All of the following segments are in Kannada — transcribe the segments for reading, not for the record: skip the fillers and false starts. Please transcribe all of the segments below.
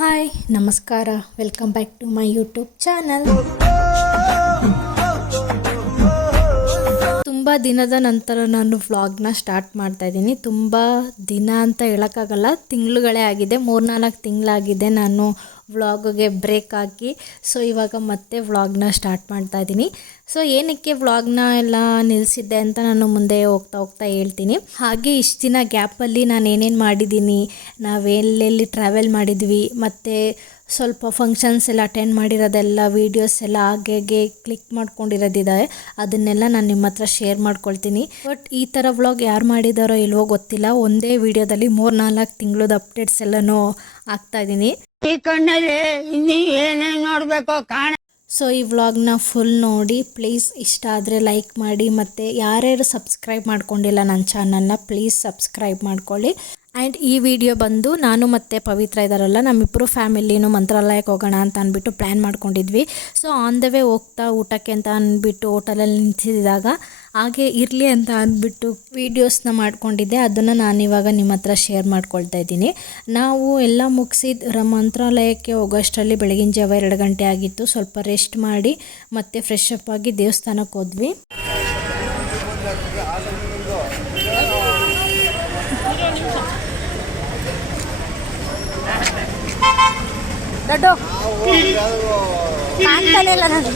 ಹಾಯ್ ನಮಸ್ಕಾರ, welcome back to my YouTube channel. ತುಂಬ ದಿನದ ನಂತರ ನಾನು ವ್ಲಾಗ್ನ ಸ್ಟಾರ್ಟ್ ಮಾಡ್ತಾ ಇದ್ದೀನಿ. ತುಂಬ ದಿನ ಅಂತ ಹೇಳೋಕ್ಕಾಗಲ್ಲ, ತಿಂಗಳುಗಳೇ ಆಗಿದೆ, 3-4 ತಿಂಗಳಾಗಿದೆ ನಾನು ವ್ಲಾಗ್ಗೆ ಬ್ರೇಕ್ ಹಾಕಿ. ಸೊ ಇವಾಗ ಮತ್ತೆ ವ್ಲಾಗ್ನ ಸ್ಟಾರ್ಟ್ ಮಾಡ್ತಾ ಇದ್ದೀನಿ. ಸೊ ಏನಕ್ಕೆ ವ್ಲಾಗ್ನ ಎಲ್ಲ ನಿಲ್ಲಿಸಿದ್ದೆ ಅಂತ ನಾನು ಮುಂದೆ ಹೋಗ್ತಾ ಹೇಳ್ತೀನಿ. ಹಾಗೆ ಇಷ್ಟು ದಿನ ಗ್ಯಾಪಲ್ಲಿ ನಾನು ಏನೇನು ಮಾಡಿದ್ದೀನಿ, ನಾವೆಲ್ಲೆಲ್ಲಿ ಟ್ರಾವೆಲ್ ಮಾಡಿದ್ವಿ, ಮತ್ತು ಸ್ವಲ್ಪ ಫಂಕ್ಷನ್ಸ್ ಎಲ್ಲ ಅಟೆಂಡ್ ಮಾಡಿರೋದೆಲ್ಲ ವೀಡಿಯೋಸ್ ಎಲ್ಲ ಹಾಗೆ ಕ್ಲಿಕ್ ಮಾಡ್ಕೊಂಡಿರೋದಿದೆ, ಅದನ್ನೆಲ್ಲ ನಾನು ನಿಮ್ಮ ಹತ್ರ ಶೇರ್ ಮಾಡ್ಕೊಳ್ತೀನಿ. ಬಟ್ ಈ ಥರ ವ್ಲಾಗ್ ಯಾರು ಮಾಡಿದಾರೋ ಇಲ್ವೋ ಗೊತ್ತಿಲ್ಲ, ಒಂದೇ ವಿಡಿಯೋದಲ್ಲಿ 3-4 ತಿಂಗಳದ ಅಪ್ಡೇಟ್ಸ್ ಎಲ್ಲನೂ ಹಾಕ್ತಾಯಿದ್ದೀನಿ. ಈ ಕಣ್ಣಲ್ಲಿ ಇನ್ನೀ ಏನೇನು ನೋಡಬೇಕೋ ಕಾಣ. ಸೊ ಈ ವ್ಲಾಗ್ನ ಫುಲ್ ನೋಡಿ ಪ್ಲೀಸ್. ಇಷ್ಟ ಆದರೆ ಲೈಕ್ ಮಾಡಿ, ಮತ್ತು ಯಾರ್ಯಾರು ಸಬ್ಸ್ಕ್ರೈಬ್ ಮಾಡ್ಕೊಂಡಿಲ್ಲ ನನ್ನ ಚಾನಲ್ನ ಪ್ಲೀಸ್ ಸಬ್ಸ್ಕ್ರೈಬ್ ಮಾಡ್ಕೊಳ್ಳಿ. ಆ್ಯಂಡ್ ಈ ವಿಡಿಯೋ ಬಂದು ನಾನು ಮತ್ತು ಪವಿತ್ರ ಇದ್ದಾರಲ್ಲ, ನಮ್ಮಿಬ್ಬರು ಫ್ಯಾಮಿಲಿನೂ ಮಂತ್ರಾಲಯಕ್ಕೆ ಹೋಗೋಣ ಅಂತ ಅಂದ್ಬಿಟ್ಟು ಪ್ಲ್ಯಾನ್ ಮಾಡ್ಕೊಂಡಿದ್ವಿ. ಸೊ ಆನ್ ದ ವೇ ಹೋಗ್ತಾ ಊಟಕ್ಕೆ ಅಂತ ಅಂದ್ಬಿಟ್ಟು ಹೋಟೆಲಲ್ಲಿ ನಿಂತಿದ್ದಾಗ ಹಾಗೆ ಇರಲಿ ಅಂತ ಅಂದ್ಬಿಟ್ಟು ವೀಡಿಯೋಸ್ನ ಮಾಡ್ಕೊಂಡಿದ್ದೆ. ಅದನ್ನು ನಾನಿವಾಗ ನಿಮ್ಮ ಹತ್ರ ಶೇರ್ ಮಾಡ್ಕೊಳ್ತಾ ಇದ್ದೀನಿ. ನಾವು ಎಲ್ಲ ಮುಗಿಸಿ ಮಂತ್ರಾಲಯಕ್ಕೆ ಹೋಗೋಷ್ಟರಲ್ಲಿ ಬೆಳಗಿನ ಜಾವ 2 ಗಂಟೆ ಆಗಿತ್ತು. ಸ್ವಲ್ಪ ರೆಸ್ಟ್ ಮಾಡಿ ಮತ್ತೆ ಫ್ರೆಶ್ ಅಪ್ ಆಗಿ ದೇವಸ್ಥಾನಕ್ಕೆ ಹೋದ್ವಿ. ದೊಡ್ಡ ಕಾಣ್ತಾನೆ ಇಲ್ಲ ನನಗೆ.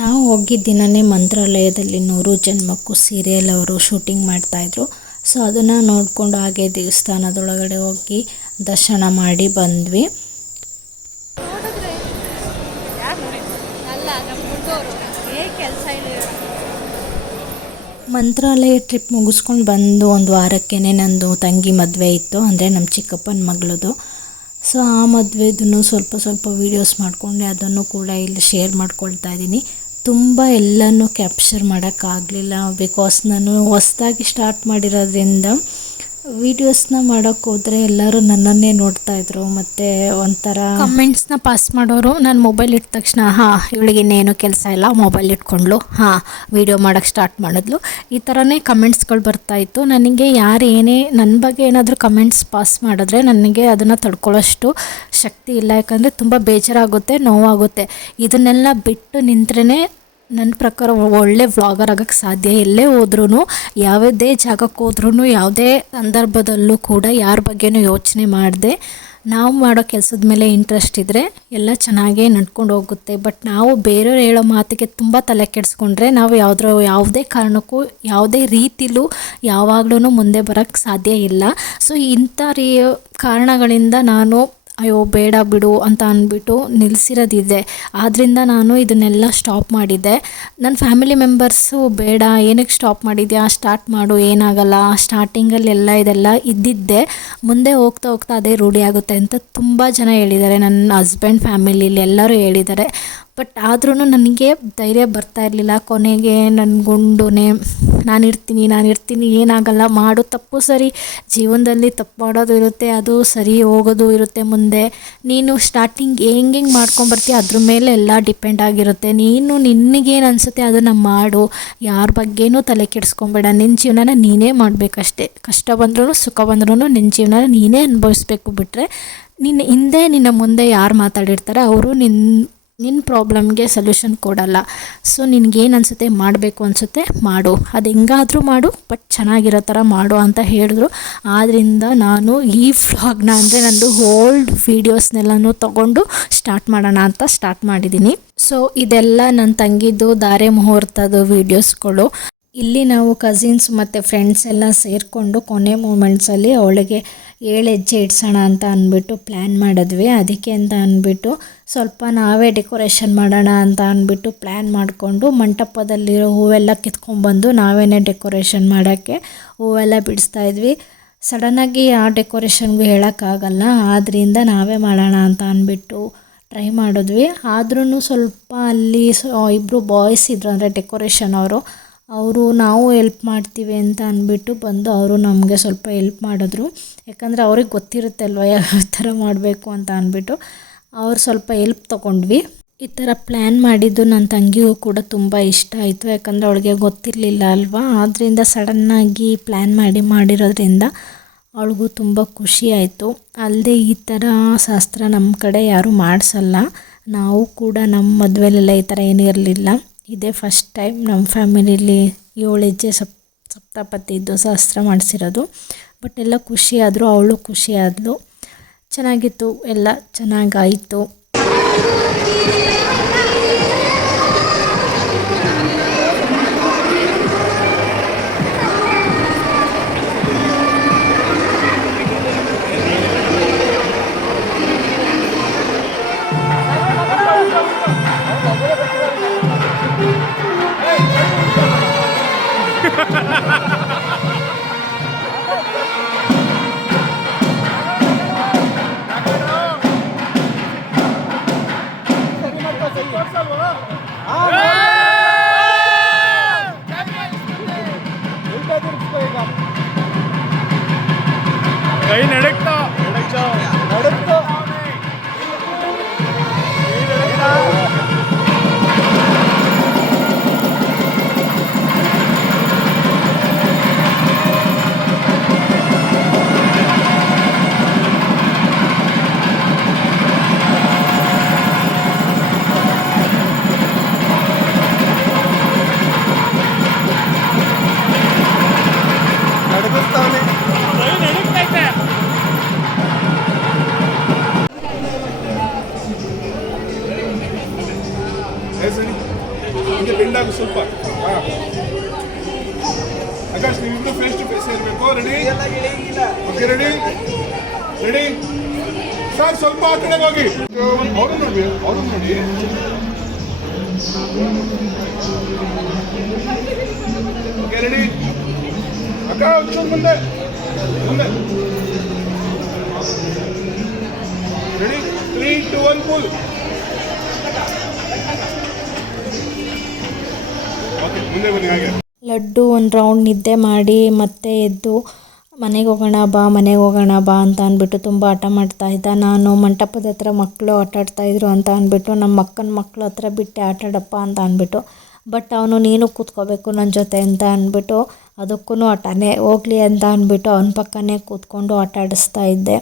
ನಾವು ಹೋಗಿದ್ದ ದಿನವೇ ಮಂತ್ರಾಲಯದಲ್ಲಿ 100 ಜನ್ಮಕ್ಕೂ ಸೀರಿಯಲ್ ಅವರು ಶೂಟಿಂಗ್ ಮಾಡ್ತಾಯಿದ್ರು. ಸೊ ಅದನ್ನು ನೋಡಿಕೊಂಡು ಹಾಗೆ ದೇವಸ್ಥಾನದೊಳಗಡೆ ಹೋಗಿ ದರ್ಶನ ಮಾಡಿ ಬಂದ್ವಿ. ಮಂತ್ರಾಲಯ ಟ್ರಿಪ್ ಮುಗಿಸ್ಕೊಂಡು ಬಂದು 1 ವಾರಕ್ಕೇ ನಂದು ತಂಗಿ ಮದುವೆ ಇತ್ತು, ಅಂದರೆ ನಮ್ಮ ಚಿಕ್ಕಪ್ಪನ ಮಗಳದು. ಸೊ ಆ ಮದುವೆದನ್ನು ಸ್ವಲ್ಪ ವೀಡಿಯೋಸ್ ಮಾಡ್ಕೊಂಡೆ, ಅದನ್ನು ಕೂಡ ಇಲ್ಲಿ ಶೇರ್ ಮಾಡ್ಕೊಳ್ತಾ ಇದ್ದೀನಿ. ತುಂಬ ಎಲ್ಲನೂ ಕ್ಯಾಪ್ಚರ್ ಮಾಡೋಕ್ಕಾಗಲಿಲ್ಲ, ಬಿಕಾಸ್ ನಾನು ಹೊಸ್ದಾಗಿ ಸ್ಟಾರ್ಟ್ ಮಾಡಿರೋದ್ರಿಂದ ವೀಡಿಯೋಸ್ನ ಮಾಡೋಕ್ಕೆ ಹೋದರೆ ಎಲ್ಲರೂ ನನ್ನನ್ನೇ ನೋಡ್ತಾಯಿದ್ರು, ಮತ್ತು ಒಂಥರ ಕಮೆಂಟ್ಸ್ನ ಪಾಸ್ ಮಾಡೋರು. ನಾನು ಮೊಬೈಲ್ ಇಟ್ಟ ತಕ್ಷಣ ಇವಳಿಗಿನ್ನೇನು ಕೆಲಸ ಇಲ್ಲ, ಮೊಬೈಲ್ ಇಟ್ಕೊಂಡ್ಲು, ವೀಡಿಯೋ ಮಾಡೋಕ್ಕೆ ಸ್ಟಾರ್ಟ್ ಮಾಡಿದ್ಲು, ಈ ಥರನೇ ಕಮೆಂಟ್ಸ್ಗಳು ಬರ್ತಾಯಿತ್ತು. ನನಗೆ ಯಾರು ಏನೇ ನನ್ನ ಬಗ್ಗೆ ಏನಾದರೂ ಕಮೆಂಟ್ಸ್ ಪಾಸ್ ಮಾಡಿದ್ರೆ ನನಗೆ ಅದನ್ನು ತಡ್ಕೊಳ್ಳೋಷ್ಟು ಶಕ್ತಿ ಇಲ್ಲ, ಯಾಕಂದರೆ ತುಂಬ ಬೇಜಾರಾಗುತ್ತೆ, ನೋವಾಗುತ್ತೆ. ಇದನ್ನೆಲ್ಲ ಬಿಟ್ಟು ನಿಂತ್ರೆ ನನ್ನ ಪ್ರಕಾರ ಒಳ್ಳೆ ವ್ಲಾಗರ್ ಆಗೋಕ್ಕೆ ಸಾಧ್ಯ. ಎಲ್ಲೇ ಹೋದ್ರೂ, ಯಾವುದೇ ಜಾಗಕ್ಕೆ ಹೋದ್ರೂ, ಯಾವುದೇ ಸಂದರ್ಭದಲ್ಲೂ ಕೂಡ ಯಾರ ಬಗ್ಗೆನೂ ಯೋಚನೆ ಮಾಡದೆ ನಾವು ಮಾಡೋ ಕೆಲಸದ ಮೇಲೆ ಇಂಟ್ರೆಸ್ಟ್ ಇದ್ದರೆ ಎಲ್ಲ ಚೆನ್ನಾಗೇ ನಡ್ಕೊಂಡು ಹೋಗುತ್ತೆ. ಬಟ್ ನಾವು ಬೇರೆಯವ್ರು ಹೇಳೋ ಮಾತಿಗೆ ತುಂಬ ತಲೆ ಕೆಡಿಸ್ಕೊಂಡ್ರೆ ನಾವು ಯಾವುದೇ ಕಾರಣಕ್ಕೂ ಯಾವುದೇ ರೀತಿಲೂ ಯಾವಾಗಲೂ ಮುಂದೆ ಬರೋಕ್ಕೆ ಸಾಧ್ಯ ಇಲ್ಲ. ಸೊ ಇಂಥ ಕಾರಣಗಳಿಂದ ನಾನು ಅಯ್ಯೋ ಬೇಡ ಬಿಡು ಅಂತ ಅಂದ್ಬಿಟ್ಟು ನಿಲ್ಲಿಸಿರೋದಿದೆ. ಆದ್ದರಿಂದ ನಾನು ಇದನ್ನೆಲ್ಲ ಸ್ಟಾಪ್ ಮಾಡಿದ್ದೆ. ನನ್ನ ಫ್ಯಾಮಿಲಿ ಮೆಂಬರ್ಸು ಬೇಡ, ಏನಕ್ಕೆ ಸ್ಟಾಪ್ ಮಾಡಿದ್ಯಾ, ಸ್ಟಾರ್ಟ್ ಮಾಡು, ಏನಾಗಲ್ಲ, ಸ್ಟಾರ್ಟಿಂಗಲ್ಲೆಲ್ಲ ಇದೆಲ್ಲ ಇದ್ದಿದ್ದೆ, ಮುಂದೆ ಹೋಗ್ತಾ ಅದೇ ರೂಢಿ ಆಗುತ್ತೆ ಅಂತ ತುಂಬ ಜನ ಹೇಳಿದ್ದಾರೆ. ನನ್ನ ಹಸ್ಬೆಂಡ್ ಫ್ಯಾಮಿಲಿಲಿ ಎಲ್ಲರೂ ಹೇಳಿದ್ದಾರೆ. ಬಟ್ ಆದ್ರೂ ನನಗೆ ಧೈರ್ಯ ಬರ್ತಾ ಇರಲಿಲ್ಲ. ಕೊನೆಗೆ ನನ್ನ ಗುಂಡುನೇ ನಾನು ಇರ್ತೀನಿ, ಏನಾಗಲ್ಲ, ಮಾಡು, ತಪ್ಪು ಸರಿ, ಜೀವನದಲ್ಲಿ ತಪ್ಪು ಮಾಡೋದು ಇರುತ್ತೆ, ಅದು ಸರಿ ಹೋಗೋದು ಇರುತ್ತೆ. ಮುಂದೆ ನೀನು ಸ್ಟಾರ್ಟಿಂಗ್ ಹೆಂಗೆ ಮಾಡ್ಕೊಂಬರ್ತೀಯ ಅದ್ರ ಮೇಲೆ ಎಲ್ಲ ಡಿಪೆಂಡ್ ಆಗಿರುತ್ತೆ. ನೀನು ನಿನಗೇನು ಅನಿಸುತ್ತೆ ಅದನ್ನು ಮಾಡು, ಯಾರ ಬಗ್ಗೆನೂ ತಲೆ ಕೆಡಿಸ್ಕೊಂಬೇಡ, ನಿನ್ನ ಜೀವನನ ನೀನೇ ಮಾಡಬೇಕಷ್ಟೆ. ಕಷ್ಟ ಬಂದ್ರೂ ಸುಖ ಬಂದ್ರೂ ನಿನ್ನ ಜೀವನ ನೀನೇ ಅನುಭವಿಸ್ಬೇಕು. ಬಿಟ್ಟರೆ ನಿನ್ನ ಮುಂದೆ ಯಾರು ಮಾತಾಡಿರ್ತಾರೆ ಅವರು ನಿನ್ನ ಪ್ರಾಬ್ಲಮ್ಗೆ ಸೊಲ್ಯೂಷನ್ ಕೊಡಲ್ಲ. ಸೊ ನಿನಗೇನು ಅನಿಸುತ್ತೆ, ಮಾಡಬೇಕು ಅನಿಸುತ್ತೆ ಮಾಡು, ಅದು ಹೆಂಗಾದರೂ ಮಾಡು, ಬಟ್ ಚೆನ್ನಾಗಿರೋ ಥರ ಮಾಡು ಅಂತ ಹೇಳಿದ್ರು. ಆದ್ದರಿಂದ ನಾನು ಈ ವ್ಲಾಗ್ನ, ಅಂದರೆ ನಂದು ಓಲ್ಡ್ ವೀಡಿಯೋಸ್ನೆಲ್ಲನೂ ತೊಗೊಂಡು ಸ್ಟಾರ್ಟ್ ಮಾಡೋಣ ಅಂತ ಸ್ಟಾರ್ಟ್ ಮಾಡಿದ್ದೀನಿ. ಸೊ ಇದೆಲ್ಲ ನನ್ನ ತಂಗಿದ್ದು ಧಾರೆ ಮುಹೂರ್ತದ ವೀಡಿಯೋಸ್ಗಳು. ಇಲ್ಲಿ ನಾವು ಕಸಿನ್ಸ್ ಮತ್ತು ಫ್ರೆಂಡ್ಸ್ ಎಲ್ಲ ಸೇರಿಕೊಂಡು ಕೊನೆ ಮೂಮೆಂಟ್ಸಲ್ಲಿ ಅವಳಿಗೆ 7 ಹೆಜ್ಜೆ ಇಡ್ಸೋಣ ಅಂತ ಅಂದ್ಬಿಟ್ಟು ಪ್ಲ್ಯಾನ್ ಮಾಡಿದ್ವಿ. ಅದಕ್ಕೆ ಅಂತ ಅಂದ್ಬಿಟ್ಟು ಸ್ವಲ್ಪ ನಾವೇ ಡೆಕೋರೇಷನ್ ಮಾಡೋಣ ಅಂತ ಅಂದ್ಬಿಟ್ಟು ಪ್ಲ್ಯಾನ್ ಮಾಡಿಕೊಂಡು ಮಂಟಪದಲ್ಲಿರೋ ಹೂವೆಲ್ಲ ಕಿತ್ಕೊಂಡ್ಬಂದು ನಾವೇ ಡೆಕೋರೇಷನ್ ಮಾಡೋಕ್ಕೆ ಹೂವೆಲ್ಲ ಬಿಡಿಸ್ತಾಯಿದ್ವಿ. ಸಡನ್ನಾಗಿ ಆ ಡೆಕೋರೇಷನ್ಗೂ ಹೇಳೋಕ್ಕಾಗಲ್ಲ, ಆದ್ದರಿಂದ ನಾವೇ ಮಾಡೋಣ ಅಂತ ಅಂದ್ಬಿಟ್ಟು ಟ್ರೈ ಮಾಡಿದ್ವಿ. ಆದ್ರೂ ಸ್ವಲ್ಪ ಅಲ್ಲಿ ಇಬ್ಬರು ಬಾಯ್ಸ್ ಇದ್ದರು, ಅಂದರೆ ಡೆಕೋರೇಷನ್ ಅವರು ನಾವು ಹೆಲ್ಪ್ ಮಾಡ್ತೀವಿ ಅಂತ ಅಂದ್ಬಿಟ್ಟು ಬಂದು ಅವರು ನಮಗೆ ಸ್ವಲ್ಪ ಹೆಲ್ಪ್ ಮಾಡಿದ್ರು. ಯಾಕಂದರೆ ಅವ್ರಿಗೆ ಗೊತ್ತಿರುತ್ತೆ ಅಲ್ವ ಯಾವ ಥರ ಮಾಡಬೇಕು ಅಂತ ಅಂದ್ಬಿಟ್ಟು ಅವ್ರು ಸ್ವಲ್ಪ ಹೆಲ್ಪ್ ತೊಗೊಂಡ್ವಿ. ಈ ಥರ ಪ್ಲ್ಯಾನ್ ಮಾಡಿದ್ದು ನನ್ನ ತಂಗಿಗೂ ಕೂಡ ತುಂಬ ಇಷ್ಟ ಆಯಿತು. ಯಾಕಂದರೆ ಅವಳಿಗೆ ಗೊತ್ತಿರಲಿಲ್ಲ ಅಲ್ವಾ, ಆದ್ದರಿಂದ ಸಡನ್ನಾಗಿ ಪ್ಲ್ಯಾನ್ ಮಾಡಿರೋದ್ರಿಂದ ಅವಳಿಗೂ ತುಂಬ ಖುಷಿ ಆಯಿತು. ಅಲ್ಲದೆ ಈ ಥರ ಶಾಸ್ತ್ರ ನಮ್ಮ ಕಡೆ ಯಾರೂ ಮಾಡಿಸಲ್ಲ. ನಾವು ಕೂಡ ನಮ್ಮ ಮದುವೆಲೆಲ್ಲ ಈ ಥರ ಏನೂ ಇರಲಿಲ್ಲ. ಇದೇ ಫಸ್ಟ್ ಟೈಮ್ ನಮ್ಮ ಫ್ಯಾಮಿಲಿಲಿ 7 ಹೆಜ್ಜೆ ಸಪ್ತಪದಿದ್ದು ಶಾಸ್ತ್ರ ಮಾಡಿಸಿರೋದು. ಬಟ್ ಎಲ್ಲ ಖುಷಿಯಾದರು, ಅವಳು ಖುಷಿ ಆದಳು. ಚೆನ್ನಾಗಿತ್ತು, ಎಲ್ಲ ಚೆನ್ನಾಗಾಯಿತು. ಕೈ ನಡಕ್ತಾ ಹಿಂಗೆ ಬೆಂಡಾಗು ಸ್ವಲ್ಪ. ಆಕಾಶ್ ನೀವಿಬ್ರು ಫೇಸ್ ಟು ಫೇಸ್ ಇರಬೇಕು. Ready? Okay, ready ready sir, ಸ್ವಲ್ಪ ಆ ಕಡೆಗೆ ಹೋಗಿ. ಅವರು ನೋಡಿ ಓಕೆ, ರೆಡಿ ಅಕ್ಕ, ಒಂಚೂರು ಮುಂದೆ ರೆಡಿ. 3, 2, 1 ಫುಲ್. ಲಡ್ಡು ಒಂದು ರೌಂಡ್ ನಿದ್ದೆ ಮಾಡಿ ಮತ್ತೆ ಎದ್ದು ಮನೆಗೆ ಹೋಗೋಣ ಬಾ ಅಂತ ಅಂದ್ಬಿಟ್ಟು ತುಂಬ ಆಟ ಮಾಡ್ತಾಯಿದ್ದ. ನಾನು ಮಂಟಪದ ಹತ್ರ ಮಕ್ಕಳು ಆಟಾಡ್ತಾಯಿದ್ರು ಅಂತ ಅಂದ್ಬಿಟ್ಟು ನಮ್ಮ ಅಕ್ಕನ ಮಕ್ಕಳ ಹತ್ರ ಬಿಟ್ಟು ಆಟಾಡಪ್ಪ ಅಂತ ಅಂದ್ಬಿಟ್ಟು, ಬಟ್ ಅವನು ನೀನು ಕೂತ್ಕೋಬೇಕು ನನ್ನ ಜೊತೆ ಅಂತ ಅಂದ್ಬಿಟ್ಟು ಅದಕ್ಕೂ ಆಟನೇ ಹೋಗಲಿ ಅಂತ ಅಂದ್ಬಿಟ್ಟು ಅವನ ಪಕ್ಕನೇ ಕೂತ್ಕೊಂಡು ಆಟ ಆಡಿಸ್ತಾ ಇದ್ದೆ.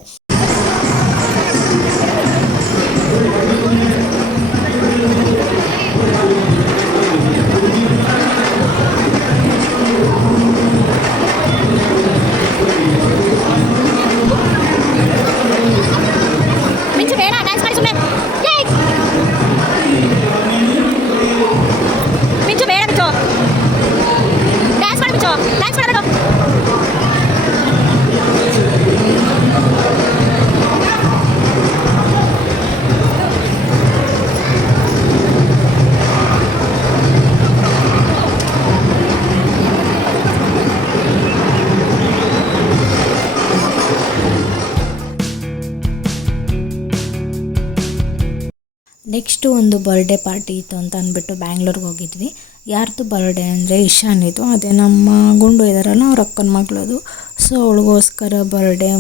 ನೆಕ್ಸ್ಟು ಒಂದು ಬರ್ಡೇ ಪಾರ್ಟಿ ಇತ್ತು ಅಂತ ಅಂದ್ಬಿಟ್ಟು ಬ್ಯಾಂಗ್ಳೂರ್ಗೆ ಹೋಗಿದ್ವಿ. ಯಾರ್ದು ಬರ್ಡೇ ಅಂದರೆ ಇಶಾನಿದು, ಅದೇ ನಮ್ಮ ಗುಂಡು ಇದ್ದಾರಲ್ಲ ಅವ್ರ ಅಕ್ಕನ ಮಗಳದು. ಸೊ ಅವಳಿಗೋಸ್ಕರ ಬರ್ಡೇ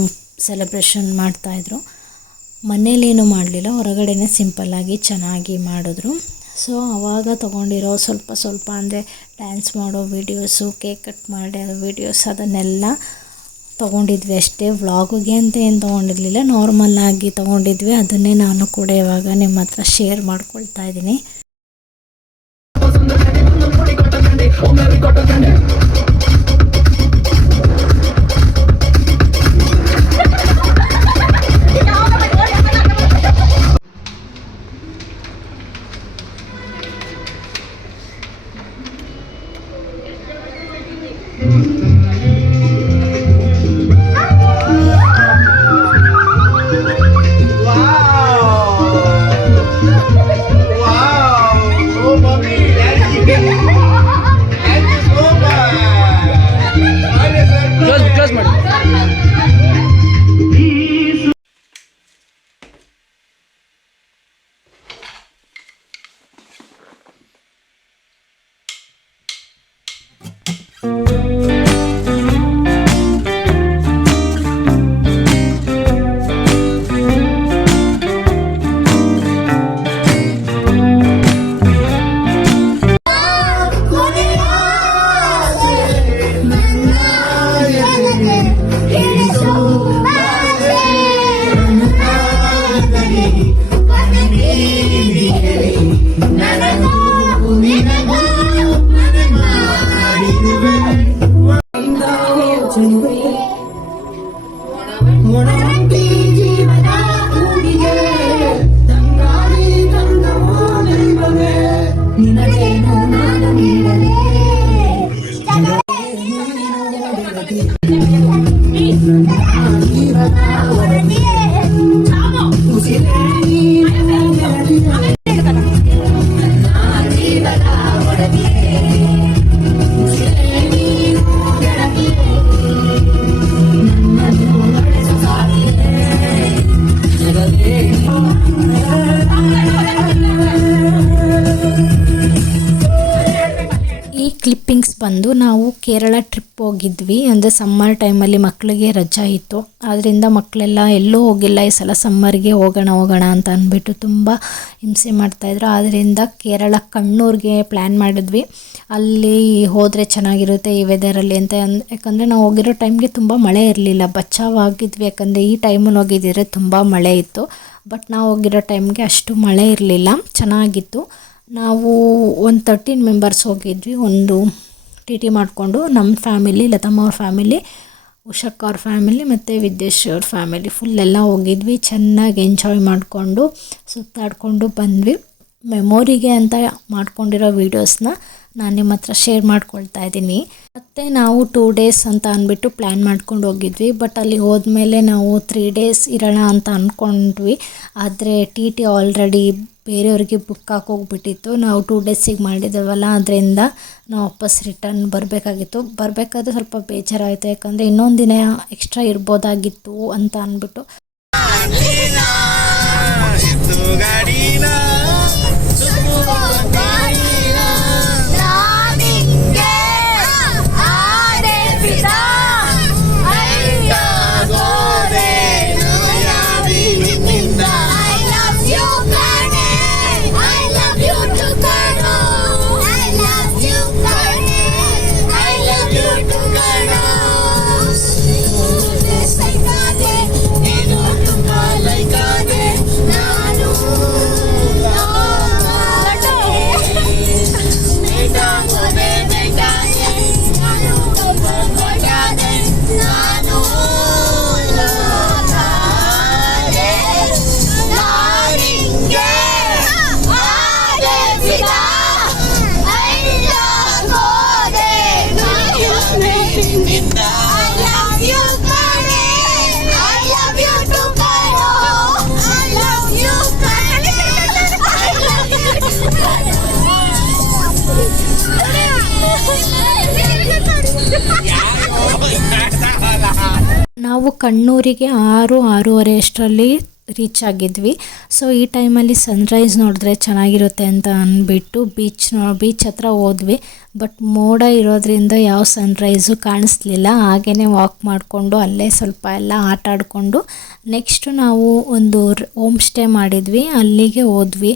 ಸೆಲೆಬ್ರೇಷನ್ ಮಾಡ್ತಾಯಿದ್ರು. ಮನೇಲೇನು ಮಾಡಲಿಲ್ಲ, ಹೊರಗಡೆನೇ ಸಿಂಪಲ್ಲಾಗಿ ಚೆನ್ನಾಗಿ ಮಾಡಿದ್ರು. ಸೊ ಆವಾಗ ತೊಗೊಂಡಿರೋ ಸ್ವಲ್ಪ ಅಂದರೆ ಡ್ಯಾನ್ಸ್ ಮಾಡೋ ವೀಡಿಯೋಸು, ಕೇಕ್ ಕಟ್ ಮಾಡೋ ವೀಡಿಯೋಸ್ ಅದನ್ನೆಲ್ಲ ತೊಗೊಂಡಿದ್ವಿ ಅಷ್ಟೇ. ವ್ಲಾಗಿಗೆ ಅಂತ ಏನು ತೊಗೊಂಡಿರಲಿಲ್ಲ, ನಾರ್ಮಲ್ಲಾಗಿ ತೊಗೊಂಡಿದ್ವಿ. ಅದನ್ನೇ ನಾನು ಕೂಡ ಇವಾಗ ನಿಮ್ಮ ಹತ್ರ ಶೇರ್ ಮಾಡ್ಕೊಳ್ತಾ ಇದ್ದೀನಿ. ಬಂದು ನಾವು ಕೇರಳ ಟ್ರಿಪ್ ಹೋಗಿದ್ವಿ. ಅಂದರೆ ಸಮ್ಮರ್ ಟೈಮಲ್ಲಿ ಮಕ್ಕಳಿಗೆ ರಜಾ ಇತ್ತು, ಆದ್ದರಿಂದ ಮಕ್ಕಳೆಲ್ಲ ಎಲ್ಲೂ ಹೋಗಿಲ್ಲ. ಈ ಸಲ ಸಮ್ಮರ್ಗೆ ಹೋಗೋಣ ಅಂತ ಅಂದ್ಬಿಟ್ಟು ತುಂಬ ಹಿಂಸೆ ಮಾಡ್ತಾಯಿದ್ರು. ಆದ್ದರಿಂದ ಕೇರಳ ಕಣ್ಣೂರಿಗೆ ಪ್ಲ್ಯಾನ್ ಮಾಡಿದ್ವಿ. ಅಲ್ಲಿ ಹೋದರೆ ಚೆನ್ನಾಗಿರುತ್ತೆ ಈ ವೆದರಲ್ಲಿ ಅಂತ. ಯಾಕಂದರೆ ನಾವು ಹೋಗಿರೋ ಟೈಮ್ಗೆ ತುಂಬ ಮಳೆ ಇರಲಿಲ್ಲ, ಬಚಾವಾಗಿದ್ವಿ. ಯಾಕಂದರೆ ಈ ಟೈಮಲ್ಲಿ ಹೋಗಿದ್ದರೆ ತುಂಬ ಮಳೆ ಇತ್ತು. ಬಟ್ ನಾವು ಹೋಗಿರೋ ಟೈಮ್ಗೆ ಅಷ್ಟು ಮಳೆ ಇರಲಿಲ್ಲ, ಚೆನ್ನಾಗಿತ್ತು. ನಾವು ಒಂದು 13 ಮೆಂಬರ್ಸ್ ಹೋಗಿದ್ವಿ. ಒಂದು ಟಿ ಮಾಡಿಕೊಂಡು ನಮ್ಮ ಫ್ಯಾಮಿಲಿ, ಲತಮ್ಮ ಅವ್ರ ಫ್ಯಾಮಿಲಿ, ಉಷಕ್ಕ ಅವ್ರ ಫ್ಯಾಮಿಲಿ ಮತ್ತು ವಿದ್ಯೇಶ್ ಅವ್ರ ಫ್ಯಾಮಿಲಿ ಫುಲ್ಲೆಲ್ಲ ಹೋಗಿದ್ವಿ. ಚೆನ್ನಾಗಿ ಎಂಜಾಯ್ ಮಾಡಿಕೊಂಡು ಸುತ್ತಾಡಿಕೊಂಡು ಬಂದ್ವಿ. ಮೆಮೊರಿಗೆ ಅಂತ ಮಾಡ್ಕೊಂಡಿರೋ ವೀಡಿಯೋಸ್ನ ನಾನು ನಿಮ್ಮ ಹತ್ರ ಶೇರ್ ಮಾಡ್ಕೊಳ್ತಾ ಇದ್ದೀನಿ. ಮತ್ತು ನಾವು 2 ಡೇಸ್ ಅಂತ ಅಂದ್ಬಿಟ್ಟು ಪ್ಲ್ಯಾನ್ ಮಾಡ್ಕೊಂಡು ಹೋಗಿದ್ವಿ. ಬಟ್ ಅಲ್ಲಿ ಹೋದ್ಮೇಲೆ ನಾವು 3 ಡೇಸ್ ಇರೋಣ ಅಂತ ಅಂದ್ಕೊಂಡ್ವಿ. ಆದರೆ ಟಿ ಆಲ್ರೆಡಿ ಬೇರೆಯವ್ರಿಗೆ ಬುಕ್ ಹಾಕೋಗ್ಬಿಟ್ಟಿತ್ತು. ನಾವು 2 ಡೇಸಿಗೆ ಮಾಡಿದ್ದೇವಲ್ಲ, ಅದರಿಂದ ನಾವು ವಾಪಸ್ ರಿಟರ್ನ್ ಬರಬೇಕಾಗಿತ್ತು. ಬರಬೇಕಾದ್ರೆ ಸ್ವಲ್ಪ ಬೇಜಾರಾಯಿತು, ಯಾಕಂದರೆ ಇನ್ನೊಂದು ದಿನ ಎಕ್ಸ್ಟ್ರಾ ಇರ್ಬೋದಾಗಿತ್ತು ಅಂತ ಅಂದ್ಬಿಟ್ಟು. ನಾವು ಕಣ್ಣೂರಿಗೆ 6-6:30 ಅಷ್ಟರಲ್ಲಿ ರೀಚ್ ಆಗಿದ್ವಿ. ಸೊ ಈ ಟೈಮಲ್ಲಿ ಸನ್ರೈಸ್ ನೋಡಿದ್ರೆ ಚೆನ್ನಾಗಿರುತ್ತೆ ಅಂತ ಅಂದ್ಬಿಟ್ಟು ಬೀಚ್ ಹತ್ರ ಹೋದ್ವಿ. ಬಟ್ ಮೋಡ ಇರೋದ್ರಿಂದ ಯಾವ ಸನ್ರೈಸು ಕಾಣಿಸ್ಲಿಲ್ಲ. ಹಾಗೇ ವಾಕ್ ಮಾಡಿಕೊಂಡು ಅಲ್ಲೇ ಸ್ವಲ್ಪ ಎಲ್ಲ ಆಟ ಆಡಿಕೊಂಡು ನೆಕ್ಸ್ಟು ನಾವು ಒಂದು ಹೋಮ್ ಸ್ಟೇ ಮಾಡಿದ್ವಿ, ಅಲ್ಲಿಗೆ ಹೋದ್ವಿ.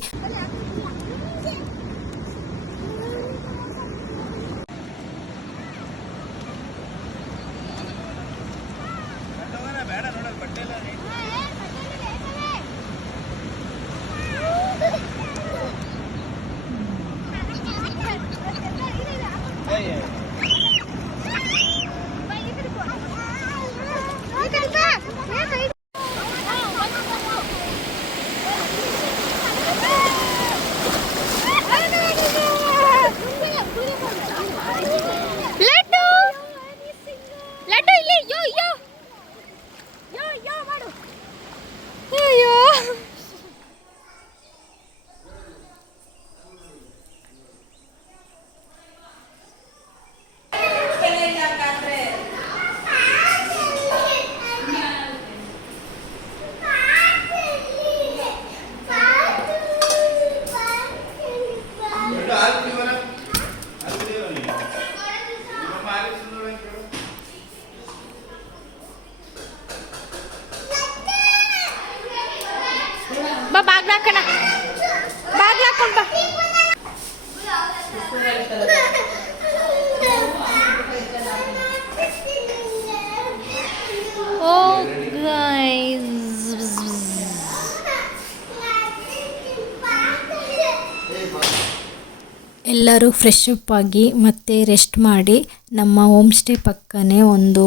ಎಲ್ಲರೂ ಫ್ರೆಶ್ ಅಪ್ ಆಗಿ ಮತ್ತು ರೆಸ್ಟ್ ಮಾಡಿ ನಮ್ಮ ಹೋಮ್ ಸ್ಟೇ ಪಕ್ಕನೇ ಒಂದು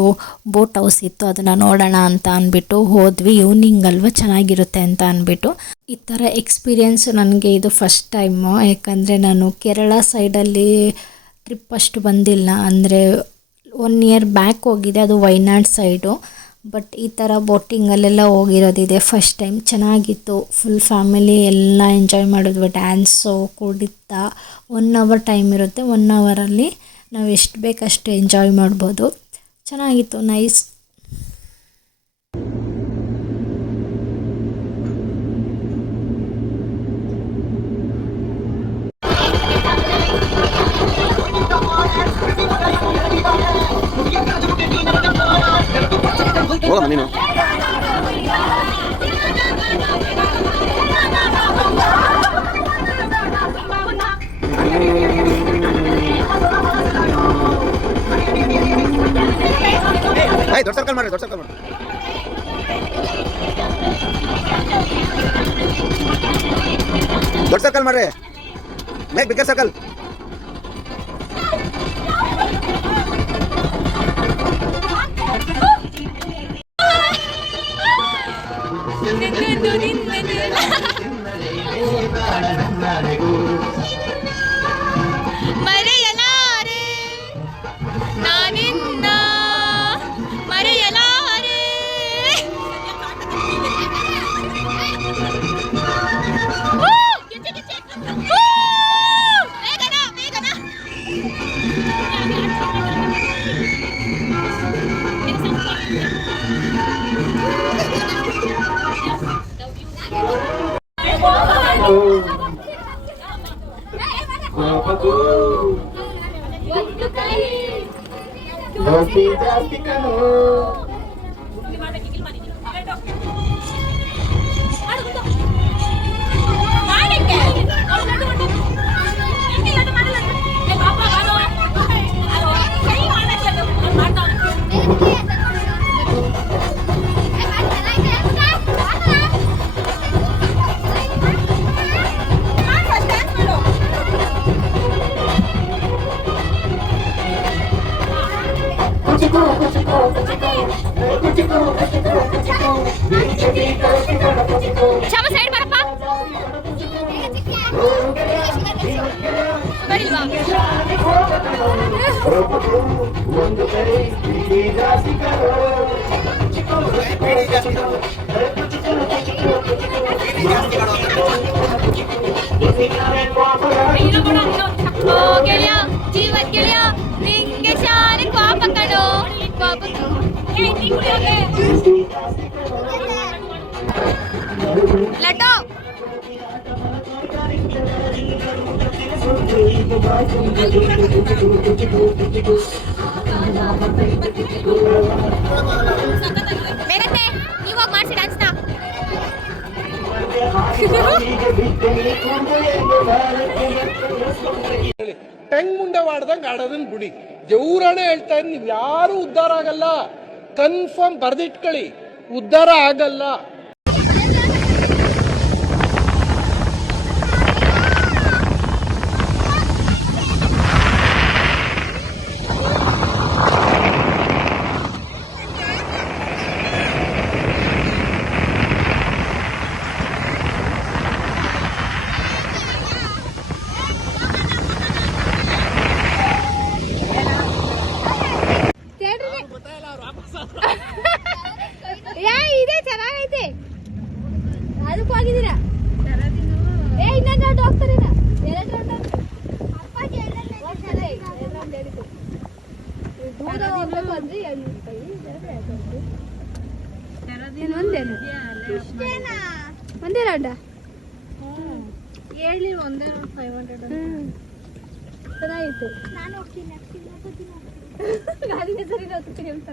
ಬೋಟ್ ಹೌಸ್ ಇತ್ತು, ಅದನ್ನು ನೋಡೋಣ ಅಂತ ಅಂದ್ಬಿಟ್ಟು ಹೋದ್ವಿ. ಈವ್ನಿಂಗ್ ಅಲ್ವ ಚೆನ್ನಾಗಿರುತ್ತೆ ಅಂತ ಅಂದ್ಬಿಟ್ಟು. ಈ ಥರ ಎಕ್ಸ್ಪೀರಿಯೆನ್ಸ್ ನನಗೆ ಇದು ಫಸ್ಟ್ ಟೈಮು. ಯಾಕಂದರೆ ನಾನು ಕೇರಳ ಸೈಡಲ್ಲಿ ಟ್ರಿಪ್ ಅಷ್ಟು ಬಂದಿಲ್ಲ. ಅಂದರೆ 1 ಇಯರ್ ಬ್ಯಾಕ್ ಹೋಗಿದೆ, ಅದು ವಯನಾಡ್ ಸೈಡು. ಬಟ್ ಈ ಥರ ಬೋಟಿಂಗಲ್ಲೆಲ್ಲ ಹೋಗಿರೋದಿದೆ ಫಸ್ಟ್ ಟೈಮ್. ಚೆನ್ನಾಗಿತ್ತು. ಫುಲ್ ಫ್ಯಾಮಿಲಿ ಎಲ್ಲ ಎಂಜಾಯ್ ಮಾಡಿದ್ವಿ. ಡ್ಯಾನ್ಸು, ಕುಡಿತ. 1 ಅವರ್ ಟೈಮ್ ಇರುತ್ತೆ. 1 ಅವರಲ್ಲಿ ನಾವು ಎಷ್ಟು ಬೇಕಷ್ಟು ಎಂಜಾಯ್ ಮಾಡ್ಬೋದು. ಚೆನ್ನಾಗಿತ್ತು, ನೈಸ್. ಹೋಗಮ್ಮ ನೀನು. ದೊಡ್ಡ ಸರ್ಕಲ್ ಮಾಡಿ, ದೊಡ್ಡ ಸರ್ಕಲ್ ಮಾಡಿ. ದೊಡ್ಡ ಸರ್ಕಲ್ ಮಾಡ್ರಿ, ಮೇಕ್ ಬಿಗ್ಗರ್ ಸರ್ಕಲ್. ಮರೆಯಲಾರೆ ನಾನಿನ್ನ ಮರೆಯಲಾರೆ. ಚಾಮ ಸೈಡ್ ಬರಪ್ಪ. ಬರಿಲ್ವಾ? ಗೆಳೆಯ ಜೀವನ್ ಗೆಳೆಯ ನಿಂಗೆ ಶಾಲೆ ಪಾಪ ಕಣೋ ಪಾಪ ಲಡ್ಡು. ಮೇಘತೆ ನೀವಾಗ ಮಾಡಿಸಿ ಡಾನ್ಸ್ನ. ಟೆಂಗ್ ಮುಂಡೆ ಮಾಡ್ದಂಗೆ ಆಡೋದನ್ನ ಬಿಡಿ. ದೇವ್ರಾಣೆ ಹೇಳ್ತಾ ಇದ್ದೀನಿ, ನೀವು ಯಾರು ಉದ್ಧಾರ ಆಗಲ್ಲ. ಕನ್ಫರ್ಮ್ ಬರ್ದಿಟ್ಕೊಳ್ಳಿ, ಉದ್ಧಾರ ಆಗಲ್ಲ. ಇದೇ ಚೆನ್ನಾಗೈತೆ. ಅದಕ್ಕೆ ಹೋಗಿದ್ದೀರಾ? ಇನ್ನೊಂದು ಹೋಗ್ತಾರೆ. ದೂರ ಹೋಗ್ಬೇಕು ಅಂದ್ರೆ ಒಂದೇ ರೌಂಡ ಹೇಳಿ. ಒಂದೇ ರೌಂಡ್ 500 ಚೆನ್ನಾಗಿತ್ತು. ನಾನು ಹೋಗ್ತೀನಿ ಗಾಡಿಗೆ ಸರಿ ಹೋಗ್ತೀನಿ ಅಂತ.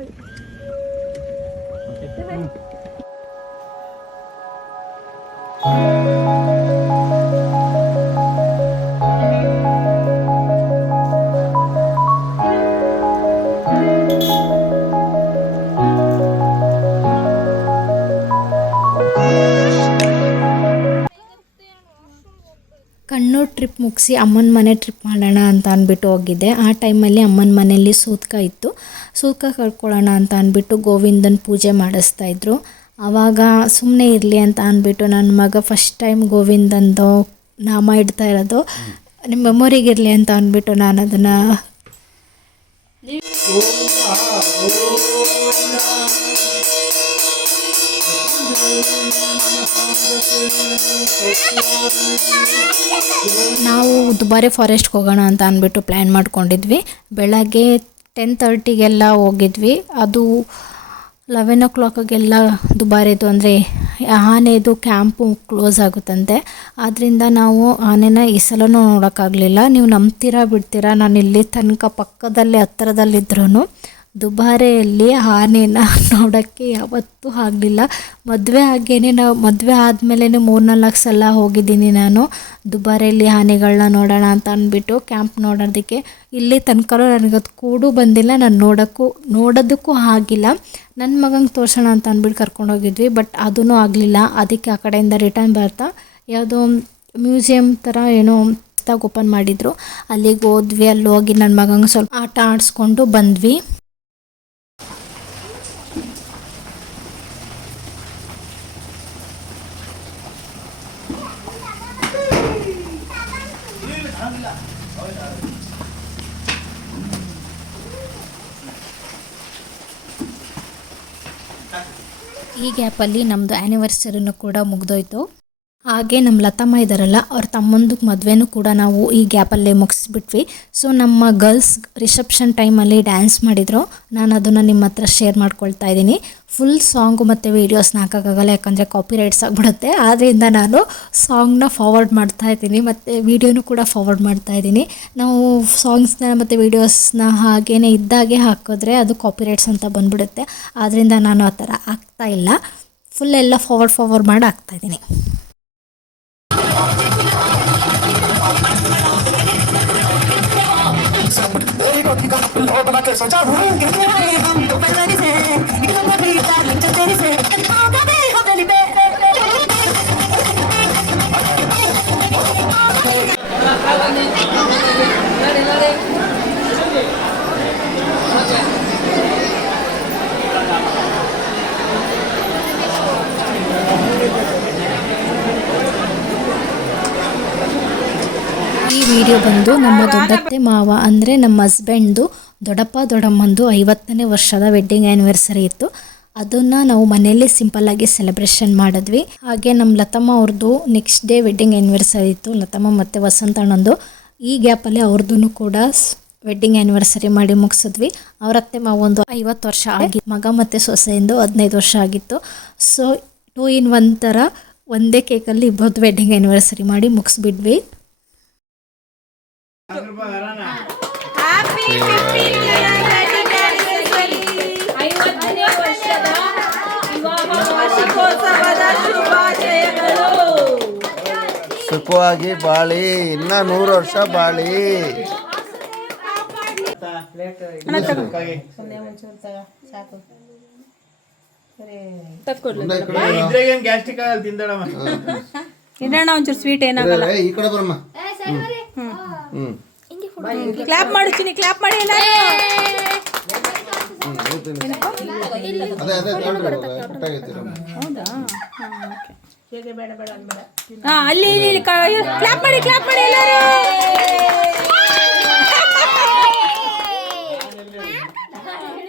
ಕಣ್ಣೂರು ಟ್ರಿಪ್ ಮುಗಿಸಿ ಅಮ್ಮನ ಮನೆ ಟ್ರಿಪ್ ಮಾಡೋಣ ಅಂತ ಅಂದ್ಬಿಟ್ಟು ಹೋಗಿದ್ದೆ. ಆ ಟೈಮಲ್ಲಿ ಅಮ್ಮನ ಮನೆಯಲ್ಲಿ ಸೂತ್ಕ ಇತ್ತು. ಸೂತ್ಕ ಕಳ್ಕೊಳ್ಳೋಣ ಅಂತ ಅಂದ್ಬಿಟ್ಟು ಗೋವಿಂದನ ಪೂಜೆ ಮಾಡಿಸ್ತಾಯಿದ್ರು. ಆವಾಗ ಸುಮ್ಮನೆ ಇರಲಿ ಅಂತ ಅಂದ್ಬಿಟ್ಟು ನನ್ನ ಮಗ ಫಸ್ಟ್ ಟೈಮ್ ಗೋವಿಂದಂದು ನಾಮ ಇಡ್ತಾ ಇರೋದು ನಿಮ್ಮ ಮೆಮೊರಿಗಿರಲಿ ಅಂತ ಅಂದ್ಬಿಟ್ಟು ನಾನು ಅದನ್ನು ನಾವು ದುಬಾರೆ ಫಾರೆಸ್ಟ್ಗೆ ಹೋಗೋಣ ಅಂತ ಅಂದ್ಬಿಟ್ಟು ಪ್ಲ್ಯಾನ್ ಮಾಡ್ಕೊಂಡಿದ್ವಿ. ಬೆಳಗ್ಗೆ 10:30ಗೆಲ್ಲ ಹೋಗಿದ್ವಿ. ಅದು 11 o'clockಗೆಲ್ಲ ದುಬಾರೆದು ಅಂದರೆ ಆನೆದು ಕ್ಯಾಂಪು ಕ್ಲೋಸ್ ಆಗುತ್ತಂತೆ. ಆದ್ದರಿಂದ ನಾವು ಆನೆನ ಈ ಸಲನೂ ನೋಡೋಕ್ಕಾಗಲಿಲ್ಲ. ನೀವು ನಂಬ್ತೀರಾ ಬಿಡ್ತೀರಾ, ನಾನು ಇಲ್ಲಿ ತನಕ ಪಕ್ಕದಲ್ಲೇ ಹತ್ತಿರದಲ್ಲಿದ್ರೂ ದುಬಾರೆಯಲ್ಲಿ ಆನೆನ ನೋಡೋಕ್ಕೆ ಯಾವತ್ತೂ ಆಗಲಿಲ್ಲ. ಮದುವೆ ಆದಮೇಲೆ 3-4 ಸಲ ಹೋಗಿದ್ದೀನಿ ನಾನು ದುಬಾರೆಯಲ್ಲಿ ಆನೆಗಳನ್ನ ನೋಡೋಣ ಅಂತ ಅಂದ್ಬಿಟ್ಟು ಕ್ಯಾಂಪ್ ನೋಡೋದಕ್ಕೆ. ಇಲ್ಲಿ ತನಕನೂ ನನಗದು ಕೂಡು ಬಂದಿಲ್ಲ, ನಾನು ನೋಡೋದಕ್ಕೂ ಆಗಿಲ್ಲ. ನನ್ನ ಮಗಂಗೆ ತೋರಿಸೋಣ ಅಂತ ಅಂದ್ಬಿಟ್ಟು ಕರ್ಕೊಂಡೋಗಿದ್ವಿ, ಬಟ್ ಅದೂ ಆಗಲಿಲ್ಲ. ಅದಕ್ಕೆ ಆ ಕಡೆಯಿಂದ ರಿಟರ್ನ್ ಬರ್ತಾ ಯಾವುದೋ ಮ್ಯೂಸಿಯಂ ಥರ ಏನೋ ಓಪನ್ ಮಾಡಿದ್ರು, ಅಲ್ಲಿಗೆ ಹೋದ್ವಿ. ಅಲ್ಲಿ ಹೋಗಿ ನನ್ನ ಮಗಂಗೆ ಸ್ವಲ್ಪ ಆಟ ಆಡಿಸ್ಕೊಂಡು ಬಂದ್ವಿ. ಈ ಗ್ಯಾಪಲ್ಲಿ ನಮ್ಮದು ಆ್ಯನಿವರ್ಸರಿನೂ ಕೂಡ ಮುಗಿದೋಯ್ತು. ಹಾಗೆ ನಮ್ಮ ಲತಮ್ಮ ಇದ್ದಾರಲ್ಲ, ಅವ್ರ ತಮ್ಮಂದು ಮದುವೆನೂ ಕೂಡ ನಾವು ಈ ಗ್ಯಾಪಲ್ಲೇ ಮುಗಿಸ್ಬಿಟ್ವಿ. ಸೊ ನಮ್ಮ ಗರ್ಲ್ಸ್ ರಿಸೆಪ್ಷನ್ ಟೈಮಲ್ಲಿ ಡ್ಯಾನ್ಸ್ ಮಾಡಿದರು, ನಾನು ಅದನ್ನು ನಿಮ್ಮ ಹತ್ರ ಶೇರ್ ಮಾಡ್ಕೊಳ್ತಾ ಇದ್ದೀನಿ. ಫುಲ್ ಸಾಂಗು ಮತ್ತು ವೀಡಿಯೋಸ್ನ ಹಾಕೋಕ್ಕಾಗಲ್ಲ, ಯಾಕಂದರೆ ಕಾಪಿ ರೈಟ್ಸ್ ಆಗಿಬಿಡುತ್ತೆ. ಆದ್ದರಿಂದ ನಾನು ಸಾಂಗ್ನ ಫಾರ್ವರ್ಡ್ ಮಾಡ್ತಾಯಿದ್ದೀನಿ ಮತ್ತು ವೀಡಿಯೋನೂ ಕೂಡ ಫಾರ್ವರ್ಡ್ ಮಾಡ್ತಾಯಿದ್ದೀನಿ. ನಾವು ಸಾಂಗ್ಸ್ನ ಮತ್ತು ವೀಡಿಯೋಸ್ನ ಹಾಗೇ ಇದ್ದಾಗೆ ಹಾಕಿದ್ರೆ ಅದು ಕಾಪಿ ರೈಟ್ಸ್ ಅಂತ ಬಂದ್ಬಿಡುತ್ತೆ. ಆದ್ದರಿಂದ ನಾನು ಆ ಥರ ಹಾಕ್ತಾಯಿಲ್ಲ, ಫುಲ್ ಎಲ್ಲ ಫಾರ್ವರ್ಡ್ ಮಾಡಿ ಹಾಕ್ತಾಯಿದ್ದೀನಿ. ಈ ವಿಡಿಯೋ ಬಂದು ನಮ್ಮ ದೊಡ್ಡತ್ತೆ ಮಾವ ಅಂದರೆ ನಮ್ಮ ಹಸ್ಬೆಂಡ್ದು ದೊಡ್ಡಪ್ಪ ದೊಡ್ಡಮ್ಮಂದು 50ನೇ ವರ್ಷದ ವೆಡ್ಡಿಂಗ್ ಆ್ಯನಿವರ್ಸರಿ ಇತ್ತು. ಅದನ್ನು ನಾವು ಮನೆಯಲ್ಲೇ ಸಿಂಪಲ್ಲಾಗಿ ಸೆಲೆಬ್ರೇಷನ್ ಮಾಡಿದ್ವಿ. ಹಾಗೆ ನಮ್ಮ ಲತಮ್ಮ ಅವ್ರದ್ದು ನೆಕ್ಸ್ಟ್ ಡೇ ವೆಡ್ಡಿಂಗ್ ಆ್ಯನಿವರ್ಸರಿ ಇತ್ತು, ಲತಮ್ಮ ಮತ್ತು ವಸಂತಣ್ಣಂದು. ಈ ಗ್ಯಾಪಲ್ಲಿ ಅವ್ರದ್ದು ಕೂಡ ವೆಡ್ಡಿಂಗ್ ಆ್ಯನಿವರ್ಸರಿ ಮಾಡಿ ಮುಗಿಸಿದ್ವಿ. ಅವ್ರ ಅತ್ತೆ ಮಾವೊಂದು 50 ವರ್ಷ ಆಗಿತ್ತು, ಮಗ ಮತ್ತು ಸೊಸೆಯಿಂದ 15 ವರ್ಷ ಆಗಿತ್ತು. ಸೊ 2 in 1 ಥರ ಒಂದೇ ಕೇಕಲ್ಲಿ ಇಬ್ಬರದ್ದು ವೆಡ್ಡಿಂಗ್ ಆ್ಯನಿವರ್ಸರಿ ಮಾಡಿ ಮುಗಿಸ್ಬಿಟ್ವಿ. ಸುಖವಾಗಿ ಬಾಳಿ, ಇನ್ನ 100 ವರ್ಷ ಬಾಳಿ. ಗ್ಯಾಸ್ಟ್ರಿಕ್ ಆಗಲ್ಲ ತಿಂದಡಮ್ಮ. ಇಡೋಣ ಒಂಚೂರು ಸ್ವೀಟ್ ಏನಾಗಲ್ಲ. ಈ ಕಡೆ ಬರಮ್ಮ. ಕ್ಲಾಪ್ ಮಾಡು ಚಿನಿ, ಕ್ಲಾಪ್ ಮಾಡಿ. ಹೌದಾ? ಅಲ್ಲಿ ಕ್ಲಾಪ್ ಮಾಡಿ ಎಲ್ಲರೂ.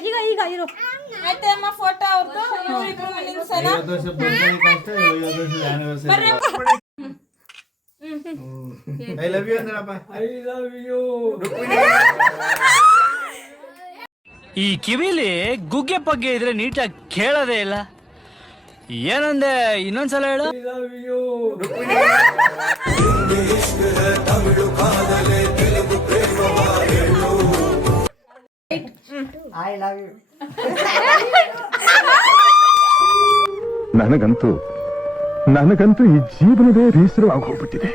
ಈಗ ಇರು ಆಯ್ತಾ ಅಮ್ಮ, ಫೋಟೋ ಅವ್ರದ್ದು. ಐ ಲವ್ ಯು ಅಂದ್ರಪ್ಪ. I love you. ಈ ಕಿವಿಲಿ ಗುಗ್ಗೆ ಪಗ್ಗೆ ಇದ್ರೆ ನೀಟಾಗಿ ಕೇಳೋದೇ ಇಲ್ಲ. ಏನಂದೆ, ಇನ್ನೊಂದ್ಸಲ ಹೇಳು. I love you. I love you. ನನಗಂತೂ ಈ ಜೀವನವೇ ಬೇಸರವಾಗಿ ಹೋಗ್ಬಿಟ್ಟಿದೆ.